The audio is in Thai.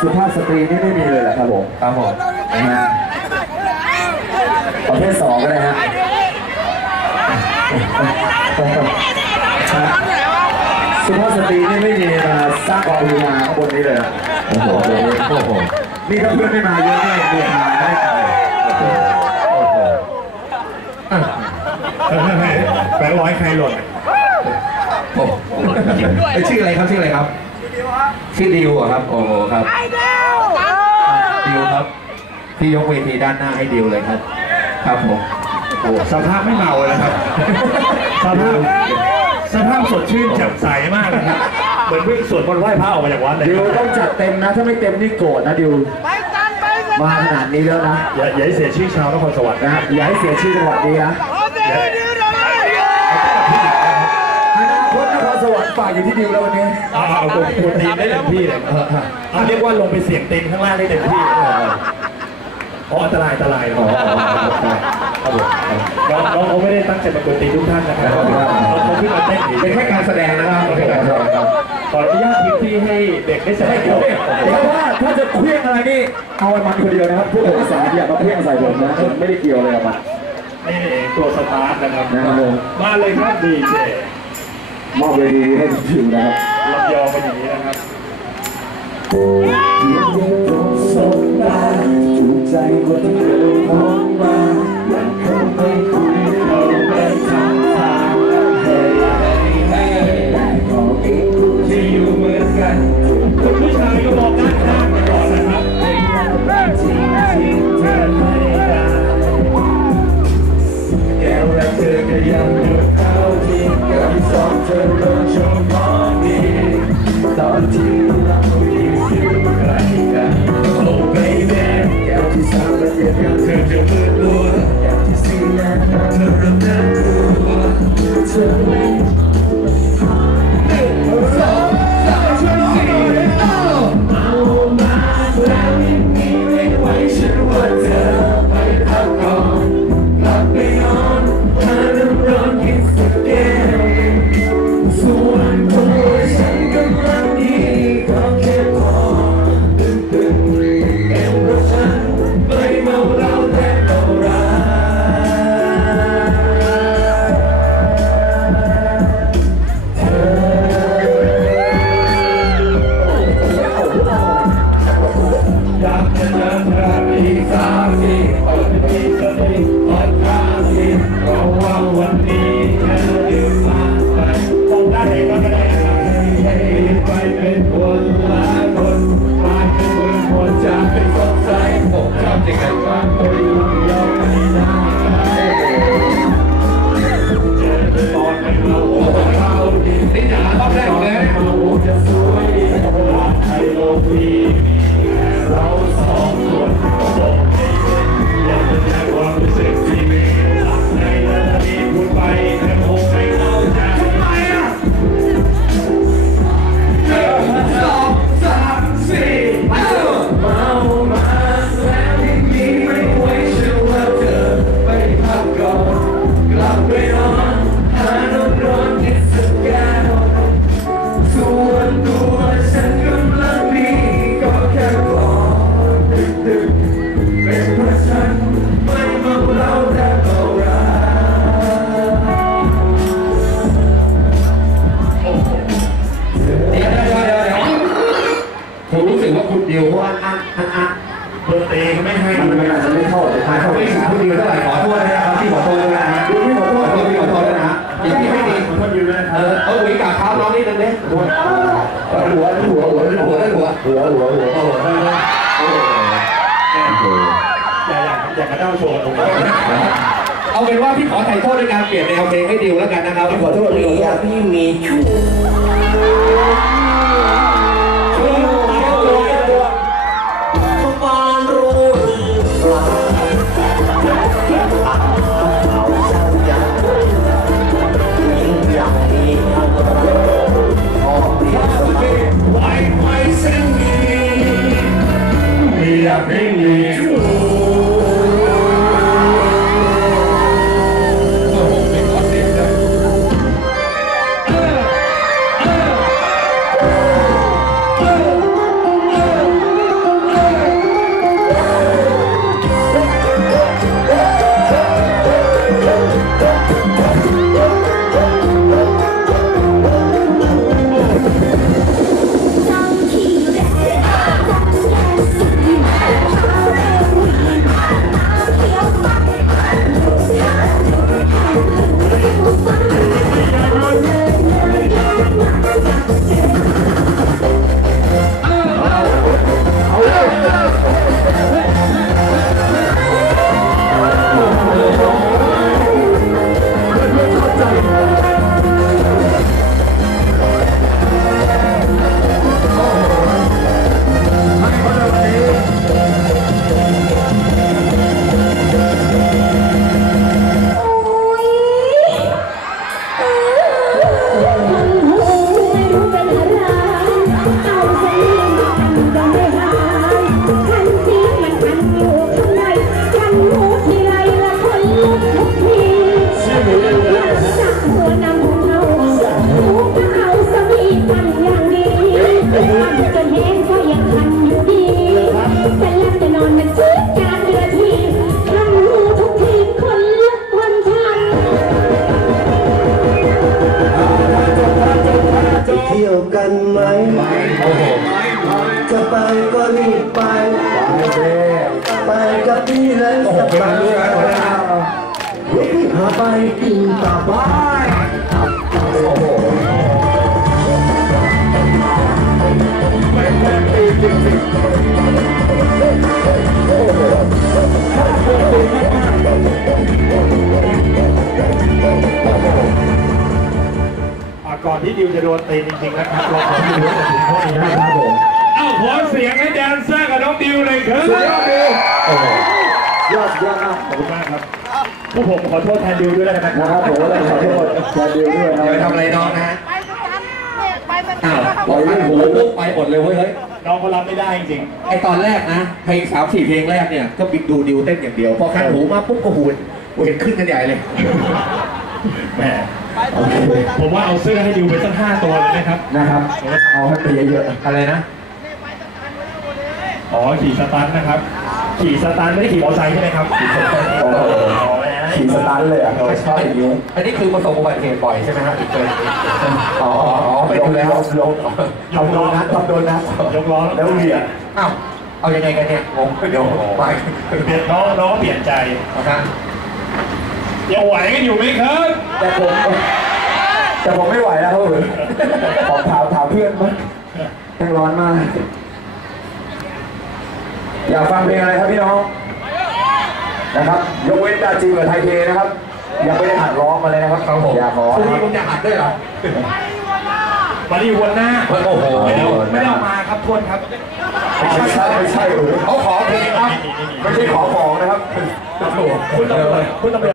สุภาพสตรีนี่ไม่มีเลยเหรอครับผมครับผมนะฮะประเภทสองก็ได้ฮะสุภาพสตรีนี่ไม่มีมาสร้างความฮือฮาข้างบนนี้เลยอะโอ้โหโอ้โหนี่ถ้าเพื่อนไม่มาเยอะนี่ฮือฮาไม่ได้เลยแบงค์ร้อยใครหล่นไอ้ชื่ออะไรครับชื่ออะไรครับ ชื่อดิวเหรอครับ โอ้โหครับดิวครับพี่ยกเวทีด้านหน้าให้ดิวเลยครับ ครับผมโอ้สภาพไม่เมาเลยนะครับ สภาพสภาพสดชื่นแจ่มใสมากนะครับเหมือนเพิ่งสวดมนต์ไหว้พระออกมาจากวัดเลยดิวต้องจัดเต็มนะ ถ้าไม่เต็มนี่โกรธนะดิวมาขนาดนี้แล้วนะอย่าอย่าให้เสียชื่อชาวนครสวรรค์นะนะอย่าให้เสียชื่อจังหวัดนี้นะ รสวรรค์ฝากอยู่ที่ดิวแล้ววันนี้เอาเอาตัวตัวตีนได้เต็มที่เลยเอาเรียกว่าลงไปเสียงตีนข้างล่างได้เต็มที่เพราะอันตรายอันตรายอ๋อครับผมน้องน้องเขาไม่ได้ตั้งใจมากวนตีนทุกท่านนะครับเขาขึ้นมาเต้นเป็นแค่การแสดงนะครับเป็นแค่การแสดงครับขออนุญาตพื้นที่ให้เด็กได้แสดงเพราะว่าถ้าจะเคลี้ยงอะไรนี่เอาไอ้มันคนเดียวนะครับผู้ภาษาอย่ามาเคลี้ยงใส่ผมนะไม่ได้เกี่ยวเลยกับมัน นี่เองตัวสตาร์ทนะครับ นะครับผม มาเลยครับดีเจ มอบเวทีให้ดิวนะครับลำยองเป็นอย่างนี้นะครับสบตาถูกใจคนที่เคยพ อรับอเอาหวีกับเท้าน้องนิดนึงเนี่ยหัวหัวหัวหัวหัวหัวหัวหัวหัวหัวหัวหัวหอย่าอย่าอย่าเด้าโชว์ตรงนี้เอาเป็นว่าพี่ขอไถ่โทษด้วยการเปลี่ยนแนวเพลงให้ดิวแล้วกันนะครับขอโทษพี่ขอโทษพี่มีชู้ ไปกับพี่นั้นสบายเดี๋ยวพี่พาไปกินตับบ้านโอ้โหอะก่อนที่ดิวจะโดนตีจริงๆนะครับเราขอดิวจะถึงข้อนี้ครับผมเอาขอเสียงให้แดนเซอร์กับน้องดิวเลยครับดยอดดิโอ้โห ยอดยอดมากขอบคุณมากครับพวกผมขอโทษแทนดิวด้วยนะครับนะครับผมเลยขอโทษแทนดิวด้วยนะอย่าไปทำอะไรน้องนะฮะไปประจำเนี่ยไปประอ้าวจำปล่อยหูปุ๊บไปหมดเลยเว้ยเฮ้ยน้องเขารับไม่ได้จริงไอตอนแรกนะเพลงสามสี่เพลงแรกเนี่ยก็บิ๊กดูดิวเต้นอย่างเดียวพอคันหูมาปุ๊บก็หูเห็นขึ้นกันใหญ่เลยๆแหมผมว่าเอาเสื้อให้ดิวไปสักห้าตัวเลยนะครับนะครับ เอาให้ไปเยอะอะไรนะอ๋อขี่สตันนะครับ ขี่สตันไม่ได้ขี่มอเตอร์ไซค์ใช่ไหมครับขี่สตันๆโอ้โหขี่สตันเลยอะไม่ใช่ยุ้งอันนี้คือประสบอุบัติเหตุบ่อยใช่ไหมครับอีกเคยอ๋ออ๋อไปดูแล้วลงทำโดนัททำโดนัทยกล้อแล้วเหวี่ยงอ้าวเอายังไงกันเนี่ยงงเดี๋ยวไปเปลี่ยนน้องน้องก็เปลี่ยนใจนะยังไหวกันอยู่ไหมครับแต่ผมแต่ผมไม่ไหวแล้วครับผมขอถามถามเพื่อนมั้งแห้งร้อนมาก อยากฟังเพลงอะไรครับพี่น้องนะครับยกเว้นดาจิวกับไทยเทนะครับยังไม่ได้หัดร้องมาเลยนะครับครับผมอยากขอพรุ่งนะคนี้รับผมจะหัดด้วยเหรอมารีวันหน้าโอ้โหไม่ได้ไม่ได้เอามาครับทวนครับไม่ใช่ไม่ใช่เออเขาขอเพลงครับไม่ใช่ขอของนะครับคุณตำรวจคุณตำรวจ